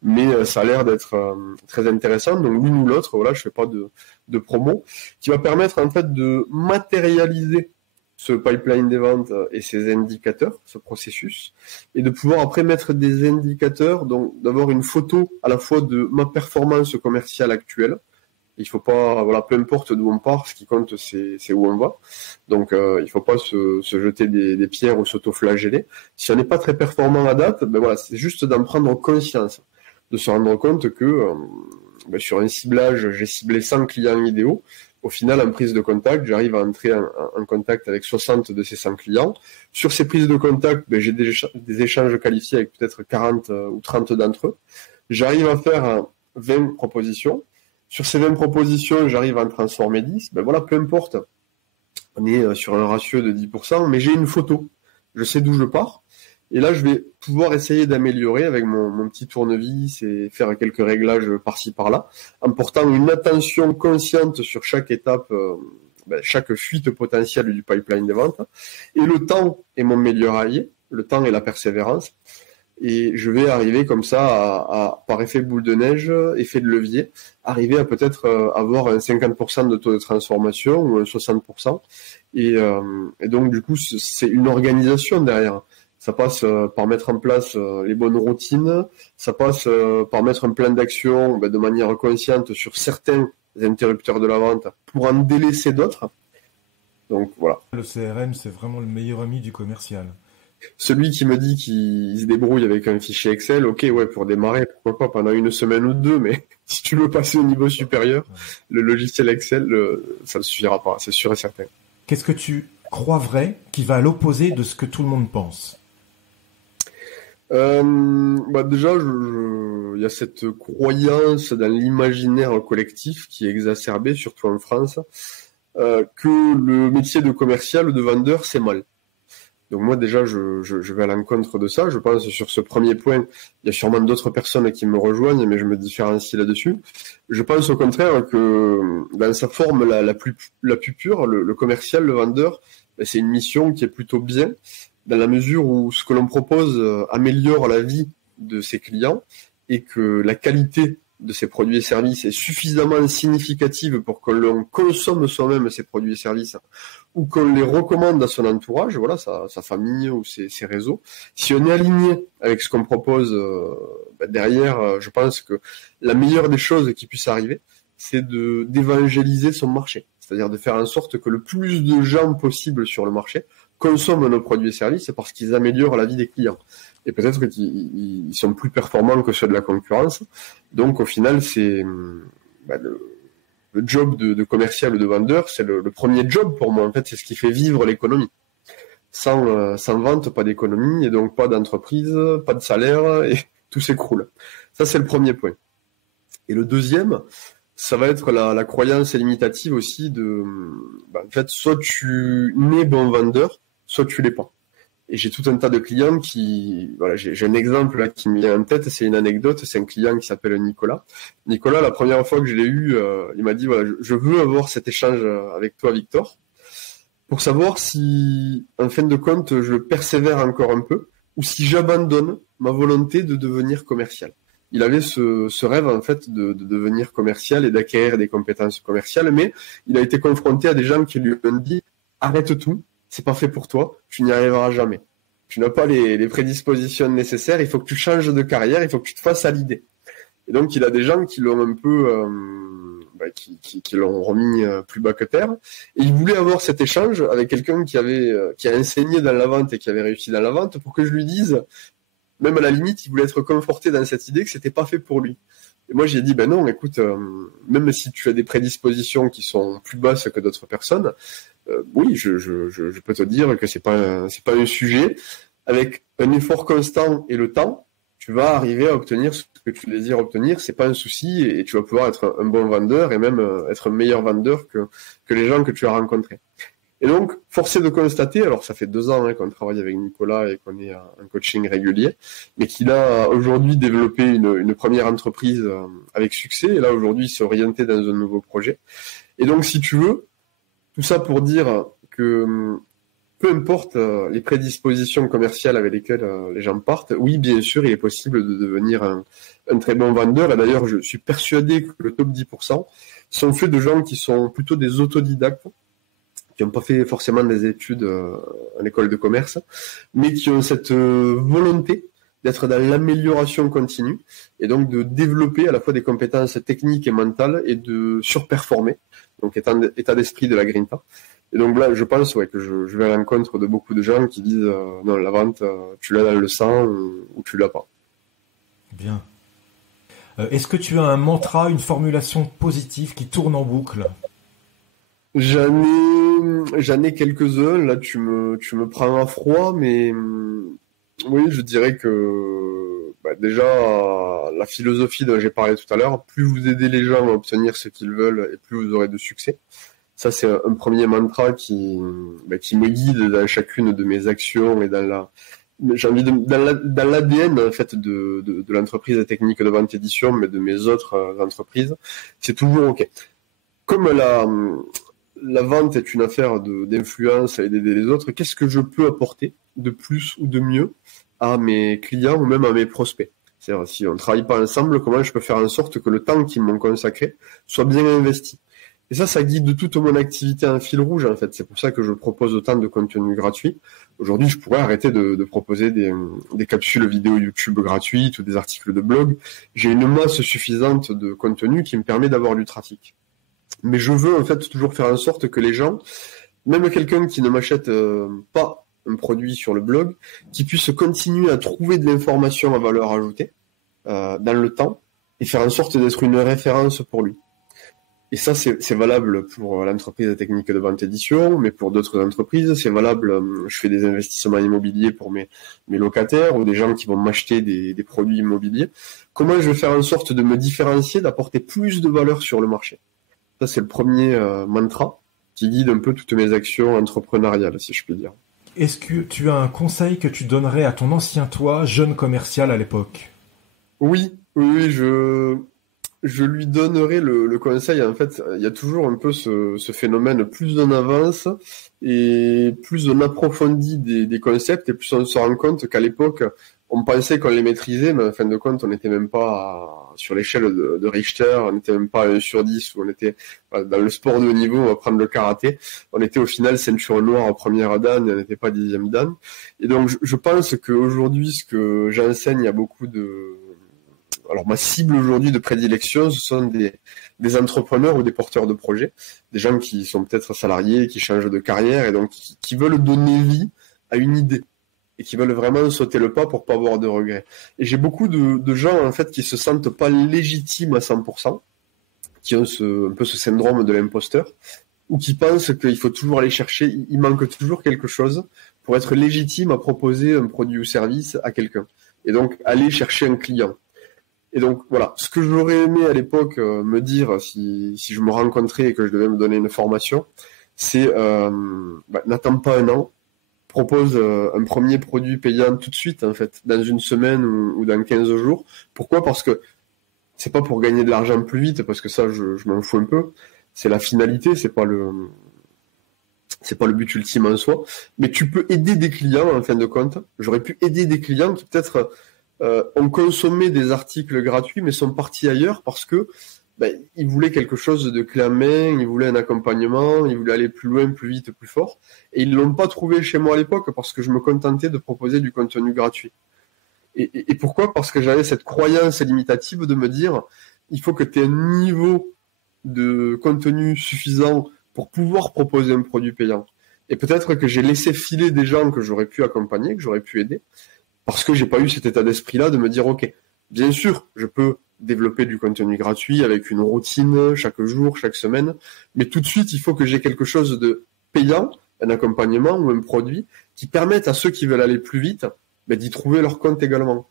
mais ça a l'air d'être très intéressant. Donc l'une ou l'autre, voilà, je fais pas de promo, qui va permettre en fait de matérialiser ce pipeline des ventes et ces indicateurs, ce processus, et de pouvoir après mettre des indicateurs, donc d'avoir une photo à la fois de ma performance commerciale actuelle. Il faut pas, voilà, peu importe d'où on part, ce qui compte c'est où on va. Donc il faut pas se jeter des pierres ou s'auto-flageller. Si on n'est pas très performant à date, voilà, c'est juste d'en prendre conscience, de se rendre compte que sur un ciblage, j'ai ciblé 100 clients idéaux. Au final, en prise de contact, j'arrive à entrer en contact avec 60 de ces 100 clients. Sur ces prises de contact, j'ai des échanges qualifiés avec peut-être 40 ou 30 d'entre eux. J'arrive à faire 20 propositions. Sur ces 20 propositions, j'arrive à en transformer 10. Voilà, peu importe. On est sur un ratio de 10%, mais j'ai une photo. Je sais d'où je pars. Et là, je vais pouvoir essayer d'améliorer avec mon petit tournevis et faire quelques réglages par-ci, par-là, en portant une attention consciente sur chaque étape, chaque fuite potentielle du pipeline de vente. Et le temps est mon meilleur allié, le temps et la persévérance. Et je vais arriver comme ça à par effet boule de neige, effet de levier, arriver à peut-être avoir un 50% de taux de transformation ou un 60%. Et donc, du coup, c'est une organisation derrière. Ça passe par mettre en place les bonnes routines, ça passe par mettre un plan d'action de manière consciente sur certains interrupteurs de la vente pour en délaisser d'autres. Donc voilà. Le CRM, c'est vraiment le meilleur ami du commercial. Celui qui me dit qu'il se débrouille avec un fichier Excel, ok, ouais, pour démarrer, pourquoi pas pendant une semaine ou deux, mais si tu veux passer au niveau supérieur, le logiciel Excel, ça ne suffira pas, c'est sûr et certain. Qu'est-ce que tu crois vrai qui va à l'opposé de ce que tout le monde pense ? Déjà, il y a cette croyance dans l'imaginaire collectif qui est exacerbée, surtout en France, que le métier de commercial ou de vendeur, c'est mal. Donc moi, déjà, je vais à l'encontre de ça. Je pense sur ce premier point, il y a sûrement d'autres personnes qui me rejoignent, mais je me différencie là-dessus. Je pense au contraire que dans sa forme la plus pure, le commercial, le vendeur, c'est une mission qui est plutôt bien, dans la mesure où ce que l'on propose améliore la vie de ses clients et que la qualité de ces produits et services est suffisamment significative pour que l'on consomme soi-même ces produits et services ou qu'on les recommande à son entourage, voilà, sa famille ou ses réseaux. Si on est aligné avec ce qu'on propose derrière, je pense que la meilleure des choses qui puisse arriver, c'est d'évangéliser son marché. C'est-à-dire de faire en sorte que le plus de gens possible sur le marché consomment nos produits et services parce qu'ils améliorent la vie des clients. Et peut-être qu'ils sont plus performants que ceux de la concurrence. Donc, au final, c'est le job de commercial ou de vendeur, c'est le premier job pour moi. En fait, c'est ce qui fait vivre l'économie. Sans vente, pas d'économie, et donc pas d'entreprise, pas de salaire, et tout s'écroule. Ça, c'est le premier point. Et le deuxième, ça va être la croyance limitative aussi en fait, soit tu nais bon vendeur, soit tu l'es pas. Et j'ai tout un tas de clients j'ai un exemple là qui me vient en tête, c'est une anecdote, c'est un client qui s'appelle Nicolas. Nicolas, la première fois que je l'ai eu, il m'a dit, voilà, je veux avoir cet échange avec toi, Victor, pour savoir si, en fin de compte, je persévère encore un peu, ou si j'abandonne ma volonté de devenir commercial. Il avait ce rêve, en fait, de devenir commercial et d'acquérir des compétences commerciales, mais il a été confronté à des gens qui lui ont dit, arrête tout, c'est pas fait pour toi, tu n'y arriveras jamais. Tu n'as pas les prédispositions nécessaires, il faut que tu changes de carrière, il faut que tu te fasses à l'idée. Et donc, il a des gens qui l'ont un peu, qui l'ont remis plus bas que terre. Et il voulait avoir cet échange avec quelqu'un qui a enseigné dans la vente et qui avait réussi dans la vente pour que je lui dise, même à la limite, il voulait être conforté dans cette idée que c'était pas fait pour lui. Et moi, j'ai dit, ben non, écoute, même si tu as des prédispositions qui sont plus basses que d'autres personnes, oui, je peux te dire que c'est pas un sujet. Avec un effort constant et le temps, tu vas arriver à obtenir ce que tu désires obtenir. C'est pas un souci et tu vas pouvoir être un bon vendeur et même être un meilleur vendeur que les gens que tu as rencontrés. Et donc, force est de constater, alors ça fait 2 ans qu'on travaille avec Nicolas et qu'on est en coaching régulier, mais qu'il a aujourd'hui développé une première entreprise avec succès. Et là, aujourd'hui, il s'est orienté dans un nouveau projet. Et donc, si tu veux, tout ça pour dire que peu importe les prédispositions commerciales avec lesquelles les gens partent, oui, bien sûr, il est possible de devenir un très bon vendeur. Et d'ailleurs, je suis persuadé que le top 10% sont faits de gens qui sont plutôt des autodidactes, qui n'ont pas fait forcément des études en école de commerce, mais qui ont cette volonté d'être dans l'amélioration continue et donc de développer à la fois des compétences techniques et mentales et de surperformer, donc état d'esprit de la Grinta. Et donc là, je pense que je vais à l'encontre de beaucoup de gens qui disent non, la vente, tu l'as dans le sang ou tu l'as pas. Bien. Est-ce que tu as un mantra, une formulation positive qui tourne en boucle ? J'en ai quelques-uns. Là, tu me prends à froid, mais oui, je dirais que déjà la philosophie dont j'ai parlé tout à l'heure, plus vous aidez les gens à obtenir ce qu'ils veulent, et plus vous aurez de succès. Ça, c'est un premier mantra qui me guide dans chacune de mes actions et dans l'ADN en fait de l'entreprise technique de vente édition, mais de mes autres entreprises. C'est toujours OK. Comme la vente est une affaire d'influence et d'aider les autres, qu'est-ce que je peux apporter de plus ou de mieux à mes clients ou même à mes prospects ? C'est-à-dire, si on ne travaille pas ensemble, comment je peux faire en sorte que le temps qu'ils m'ont consacré soit bien investi ? Et ça guide toute mon activité en fil rouge, en fait. C'est pour ça que je propose autant de contenu gratuit. Aujourd'hui, je pourrais arrêter de proposer des capsules vidéo YouTube gratuites ou des articles de blog. J'ai une masse suffisante de contenu qui me permet d'avoir du trafic. Mais je veux, en fait, toujours faire en sorte que les gens, même quelqu'un qui ne m'achète pas un produit sur le blog, qui puisse continuer à trouver de l'information à valeur ajoutée dans le temps et faire en sorte d'être une référence pour lui. Et ça, c'est valable pour l'entreprise technique de vente édition, mais pour d'autres entreprises, c'est valable. Je fais des investissements immobiliers pour mes locataires ou des gens qui vont m'acheter des produits immobiliers. Comment je vais faire en sorte de me différencier, d'apporter plus de valeur sur le marché ? Ça, c'est le premier mantra qui guide un peu toutes mes actions entrepreneuriales, si je puis dire. Est-ce que tu as un conseil que tu donnerais à ton ancien toi, jeune commercial à l'époque ? Oui, je lui donnerai le conseil. En fait, il y a toujours un peu ce phénomène, plus on avance et plus on approfondit des concepts et plus on se rend compte qu'à l'époque, on pensait qu'on les maîtrisait, mais en fin de compte, on n'était même pas sur l'échelle de Richter, on n'était même pas à 1 sur 10, où on était dans le sport de haut niveau, on va prendre le karaté, on était au final ceinture noire en première dan et on n'était pas 10e dan. Et donc, je pense qu'aujourd'hui, ce que j'enseigne à beaucoup alors ma cible aujourd'hui de prédilection, ce sont des entrepreneurs ou des porteurs de projets, des gens qui sont peut-être salariés, qui changent de carrière et donc qui veulent donner vie à une idée et qui veulent vraiment sauter le pas pour pas avoir de regrets. Et j'ai beaucoup de gens en fait qui se sentent pas légitimes à 100%, qui ont un peu ce syndrome de l'imposteur, ou qui pensent qu'il faut toujours aller chercher, il manque toujours quelque chose pour être légitime à proposer un produit ou service à quelqu'un. Et donc, aller chercher un client. Et donc, voilà, ce que j'aurais aimé à l'époque me dire si je me rencontrais et que je devais me donner une formation, c'est n'attends pas un an, propose un premier produit payant tout de suite, en fait, dans une semaine ou dans 15 jours. Pourquoi ? Parce que c'est pas pour gagner de l'argent plus vite, parce que ça, je m'en fous un peu. C'est la finalité, c'est pas le but ultime en soi, mais tu peux aider des clients en fin de compte. J'aurais pu aider des clients qui peut-être ont consommé des articles gratuits mais sont partis ailleurs parce que ils voulaient quelque chose de clé en main, ils voulaient un accompagnement, ils voulaient aller plus loin, plus vite, plus fort, et ils l'ont pas trouvé chez moi à l'époque parce que je me contentais de proposer du contenu gratuit. Et pourquoi ? Parce que j'avais cette croyance limitative de me dire il faut que tu aies un niveau de contenu suffisant pour pouvoir proposer un produit payant. Et peut-être que j'ai laissé filer des gens que j'aurais pu accompagner, que j'aurais pu aider, parce que j'ai pas eu cet état d'esprit-là de me dire, ok, bien sûr, je peux développer du contenu gratuit avec une routine chaque jour, chaque semaine, mais tout de suite, il faut que j'ai quelque chose de payant, un accompagnement ou un produit qui permette à ceux qui veulent aller plus vite d'y trouver leur compte également.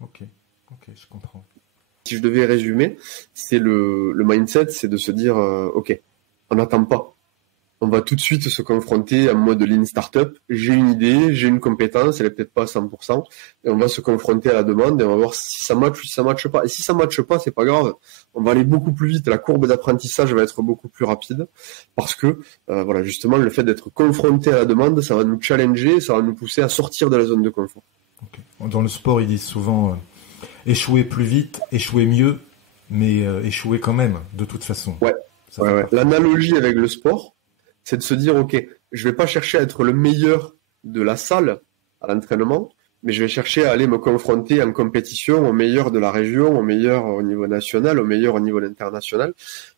Ok, je comprends. Si je devais résumer, c'est le mindset, c'est de se dire, ok, on n'attend pas. On va tout de suite se confronter à un mode lean startup. J'ai une idée, j'ai une compétence, elle est peut-être pas à 100%, et on va se confronter à la demande et on va voir si ça matche ou si ça matche pas. Et si ça matche pas, c'est pas grave. On va aller beaucoup plus vite. La courbe d'apprentissage va être beaucoup plus rapide parce que, justement, le fait d'être confronté à la demande, ça va nous challenger, ça va nous pousser à sortir de la zone de confort. Okay. Dans le sport, ils disent souvent échouer plus vite, échouer mieux, mais échouer quand même, de toute façon. Ouais. L'analogie avec le sport, c'est de se dire, ok, je vais pas chercher à être le meilleur de la salle à l'entraînement, mais je vais chercher à aller me confronter en compétition au meilleur de la région, au meilleur au niveau national, au meilleur au niveau international,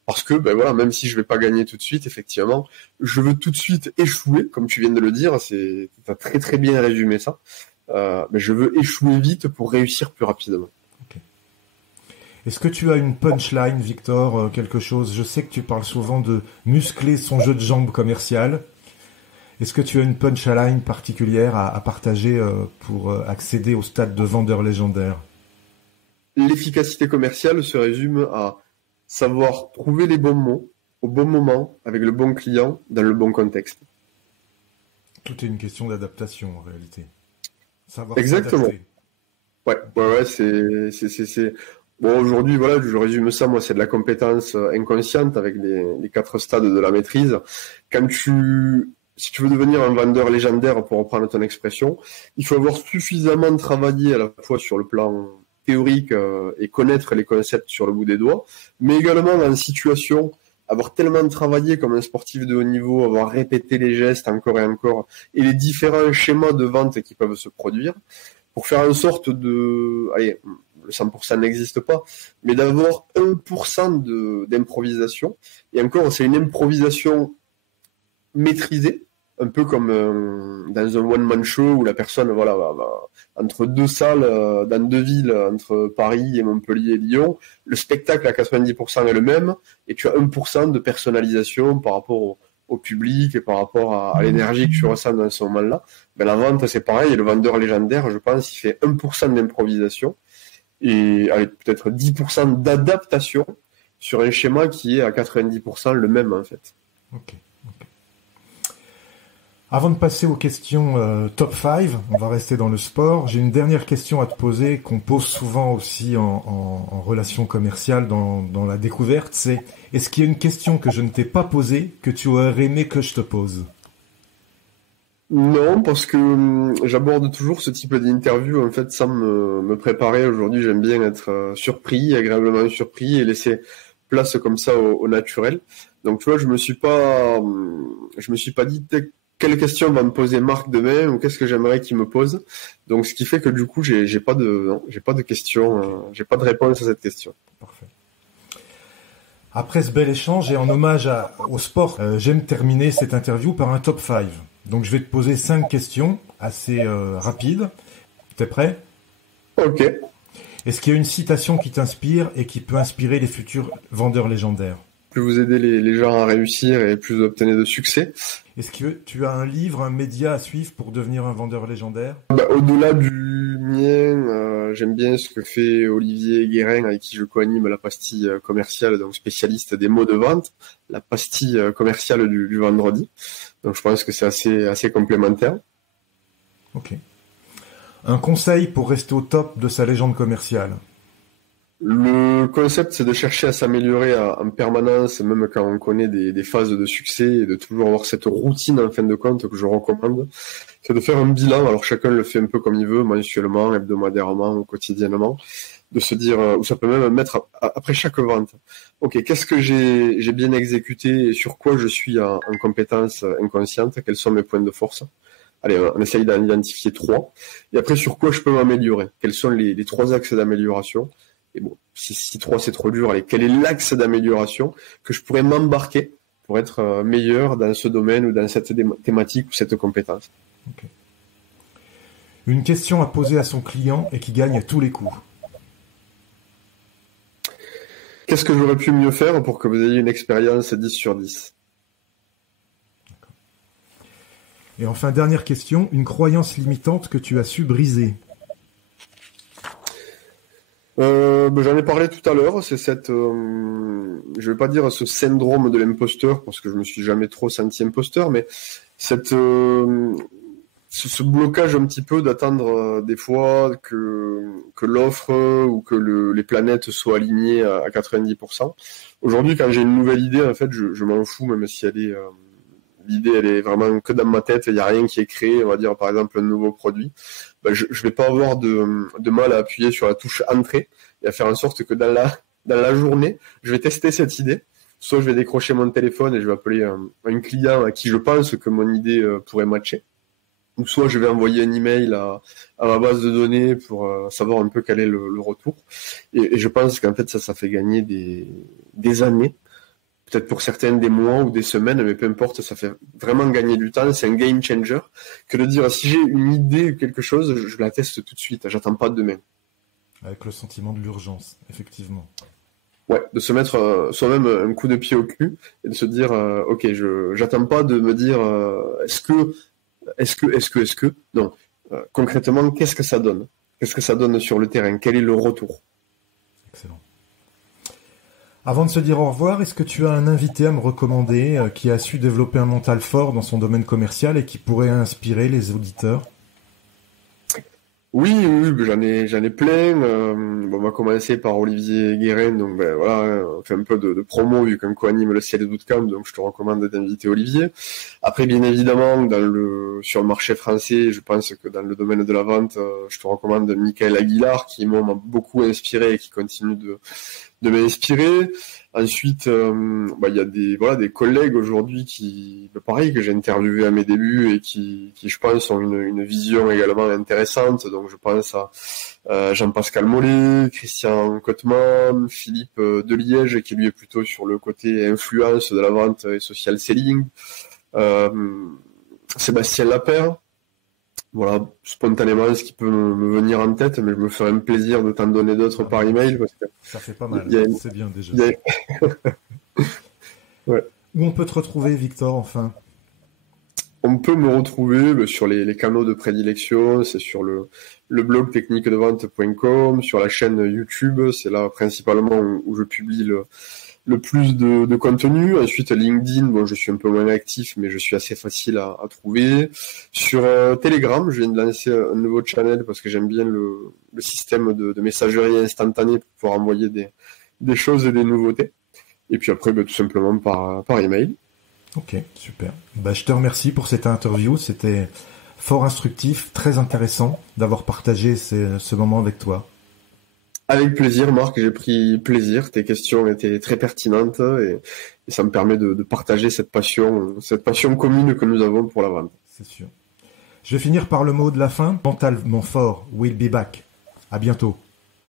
parce que même si je vais pas gagner tout de suite, effectivement, je veux tout de suite échouer, comme tu viens de le dire, tu as très très bien résumé ça, mais je veux échouer vite pour réussir plus rapidement. Est-ce que tu as une punchline, Victor, quelque chose ? Je sais que tu parles souvent de muscler son jeu de jambes commercial. Est-ce que tu as une punchline particulière à partager pour accéder au stade de vendeur légendaire ? L'efficacité commerciale se résume à savoir trouver les bons mots au bon moment avec le bon client dans le bon contexte. Tout est une question d'adaptation en réalité. Savoir Exactement. s'adapter. Ouais, c'est... Bon, aujourd'hui, je résume ça, moi, c'est de la compétence inconsciente avec les 4 stades de la maîtrise. Si tu veux devenir un vendeur légendaire, pour reprendre ton expression, il faut avoir suffisamment travaillé à la fois sur le plan théorique et connaître les concepts sur le bout des doigts, mais également en situation, avoir tellement travaillé comme un sportif de haut niveau, avoir répété les gestes encore et encore, et les différents schémas de vente qui peuvent se produire, pour faire en sorte le 100% n'existe pas, mais d'avoir 1% d'improvisation. Et encore, c'est une improvisation maîtrisée, un peu comme dans un one-man show où la personne va entre 2 salles, dans 2 villes, entre Paris et Montpellier et Lyon, le spectacle à 90% est le même, et tu as 1% de personnalisation par rapport au public et par rapport à l'énergie que tu ressens dans ce moment-là. La vente, c'est pareil, et le vendeur légendaire, je pense, il fait 1% d'improvisation, et peut-être 10% d'adaptation sur un schéma qui est à 90% le même en fait. Ok. Avant de passer aux questions top 5, on va rester dans le sport. J'ai une dernière question à te poser qu'on pose souvent aussi en relation commerciale dans la découverte, c'est est-ce qu'il y a une question que je ne t'ai pas posée que tu aurais aimé que je te pose ? Non, parce que j'aborde toujours ce type d'interview en fait sans me préparer. Aujourd'hui, j'aime bien être surpris, agréablement surpris et laisser place comme ça au naturel. Donc tu vois, je me suis pas dit quelle question va me poser Marc demain ou qu'est-ce que j'aimerais qu'il me pose. Donc, ce qui fait que du coup, j'ai pas de question, j'ai pas de réponse à cette question. Parfait. Après ce bel échange et en hommage au sport, j'aime terminer cette interview par un top 5. Donc, je vais te poser 5 questions assez rapides. T'es prêt? Ok. Est-ce qu'il y a une citation qui t'inspire et qui peut inspirer les futurs vendeurs légendaires? Plus vous aidez les gens à réussir et plus vous obtenez de succès. Est-ce que tu as un livre, un média à suivre pour devenir un vendeur légendaire? Au-delà du mien, j'aime bien ce que fait Olivier Guérin, avec qui je co-anime la pastille commerciale, donc spécialiste des mots de vente, la pastille commerciale du vendredi. Donc je pense que c'est assez complémentaire. Ok. Un conseil pour rester au top de sa légende commerciale? Le concept, c'est de chercher à s'améliorer en permanence, même quand on connaît des phases de succès, et de toujours avoir cette routine en fin de compte que je recommande. C'est de faire un bilan, alors chacun le fait un peu comme il veut, mensuellement, hebdomadairement ou quotidiennement, de se dire, ou ça peut même mettre après chaque vente. Ok, qu'est-ce que j'ai bien exécuté et sur quoi je suis en compétence inconsciente, quels sont mes points de force? Allez, on essaye d'en identifier 3. Et après, sur quoi je peux m'améliorer? Quels sont les 3 axes d'amélioration? Et bon, si 3 c'est trop dur, allez, quel est l'axe d'amélioration que je pourrais m'embarquer pour être meilleur dans ce domaine ou dans cette thématique ou cette compétence? Okay. Une question à poser à son client et qui gagne à tous les coups. Qu'est-ce que j'aurais pu mieux faire pour que vous ayez une expérience 10 sur 10? D'accord. Et enfin, dernière question, une croyance limitante que tu as su briser. J'en ai parlé tout à l'heure, c'est je vais pas dire ce syndrome de l'imposteur, parce que je me suis jamais trop senti imposteur, mais ce blocage un petit peu d'attendre des fois que l'offre ou que les planètes soient alignées à 90%. Aujourd'hui, quand j'ai une nouvelle idée, en fait, je m'en fous, même si l'idée, elle est vraiment que dans ma tête, il n'y a rien qui est créé, on va dire par exemple un nouveau produit. Je vais pas avoir de mal à appuyer sur la touche entrée et à faire en sorte que dans la journée, je vais tester cette idée. Soit je vais décrocher mon téléphone et je vais appeler un client à qui je pense que mon idée pourrait matcher. Ou soit je vais envoyer un email à ma base de données pour savoir un peu quel est le retour. Et je pense qu'en fait ça fait gagner des années. Peut-être pour certaines des mois ou des semaines, mais peu importe, ça fait vraiment gagner du temps. C'est un game changer que de dire si j'ai une idée ou quelque chose, je la teste tout de suite. J'attends pas demain. Avec le sentiment de l'urgence, effectivement. Ouais, de se mettre soi-même un coup de pied au cul et de se dire ok, j'attends pas de me dire est-ce que non. Concrètement, qu'est-ce que ça donne? Qu'est-ce que ça donne sur le terrain? Quel est le retour? Excellent. Avant de se dire au revoir, est-ce que tu as un invité à me recommander qui a su développer un mental fort dans son domaine commercial et qui pourrait inspirer les auditeurs? Oui, j'en ai plein. On va commencer par Olivier Guérin. Donc voilà, on fait un peu de promo vu qu'on co-anime le Ciel Bootcamp, donc je te recommande d'inviter Olivier. Après, bien évidemment, sur le marché français, je pense que dans le domaine de la vente, je te recommande Michael Aguilar, qui m'a beaucoup inspiré et qui continue de m'inspirer. Ensuite, il y a des collègues aujourd'hui pareil, que j'ai interviewé à mes débuts et qui je pense ont une vision également intéressante. Donc je pense à Jean-Pascal Mollet, Christian Cottemann, Philippe de Liège, qui lui est plutôt sur le côté influence de la vente et social selling, Sébastien Lapère. Voilà, spontanément, ce qui peut me venir en tête, mais je me ferai un plaisir de t'en donner d'autres par email. Parce que ça fait pas mal, c'est bien déjà. Ouais. Où on peut te retrouver, Victor, enfin? On peut me retrouver sur les canaux de prédilection, c'est sur le blog techniquedevente.com, sur la chaîne YouTube, c'est là principalement où je publie le plus de contenu. Ensuite, LinkedIn, je suis un peu moins actif, mais je suis assez facile à trouver. Sur Telegram, je viens de lancer un nouveau channel parce que j'aime bien le système de messagerie instantanée pour pouvoir envoyer des choses et des nouveautés. Et puis après, tout simplement par email. Ok, super. Je te remercie pour cette interview. C'était fort instructif, très intéressant d'avoir partagé ce moment avec toi. Avec plaisir, Marc, j'ai pris plaisir. Tes questions étaient très pertinentes et ça me permet de partager cette passion commune que nous avons pour la vente. C'est sûr. Je vais finir par le mot de la fin. Mentalement fort, we'll be back. À bientôt.